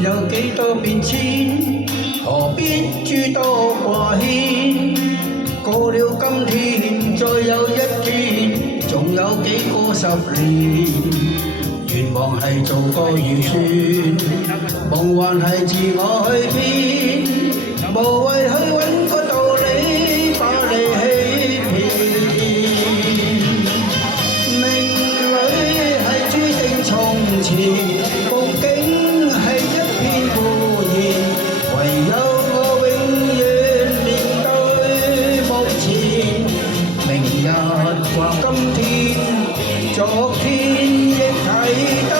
年有幾多變遷，何必諸多掛牽？過了今天，再有一天，仲有幾個十年？願望係做個預算，夢幻係自我去編，無謂去揾個道理把你欺騙。命裏係注定從前，夢境係一片胡言，唯有我永遠面對目前。明日或今天，昨天亦睇到，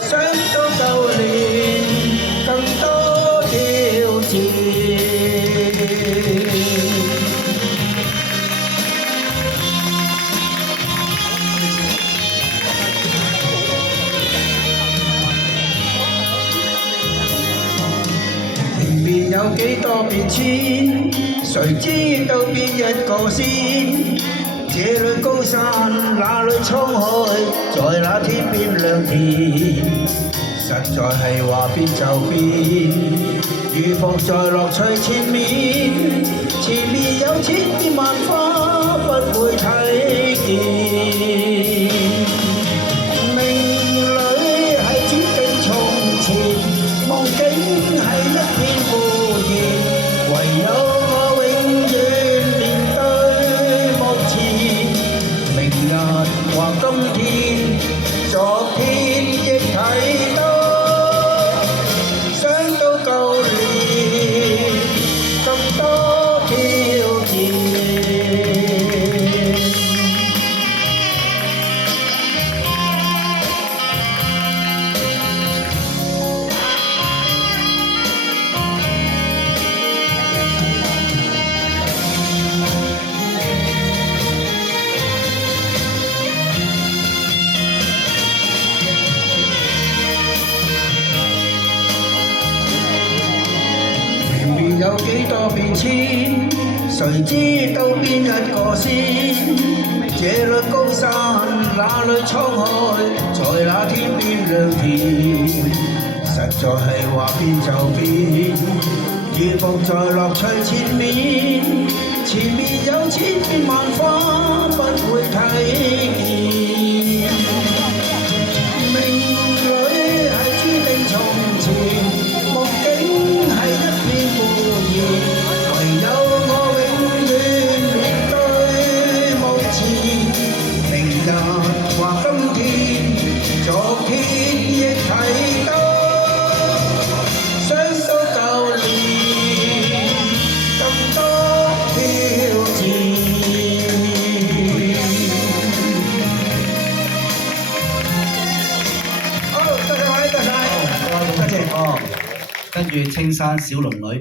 想到舊年更多挑戰。前面有幾多變遷，誰知道邊一個先？這裏高山，那裏滄海，在那天邊亮田，實在係話變就變，如伏在樂趣前面，前面有千變萬化，不會睇見。命裏係注定從前，夢境係一片胡言，唯有我永遠面對目前。明日或今天，昨天亦睇到，想到舊年更多挑戰。有幾多變遷，誰知道邊一個先？這裏高山，那裏滄海，在那天邊亮田，實在係話變就變，如伏在樂趣前面，前面有千變萬化，不會睇見。命裏係注定從前，夢境係一片胡言，唯有我永遠面對目前。明日或今天，昨天亦睇到，想到舊年更多挑戰。好，多謝各位，多謝。跟住青山小龍女。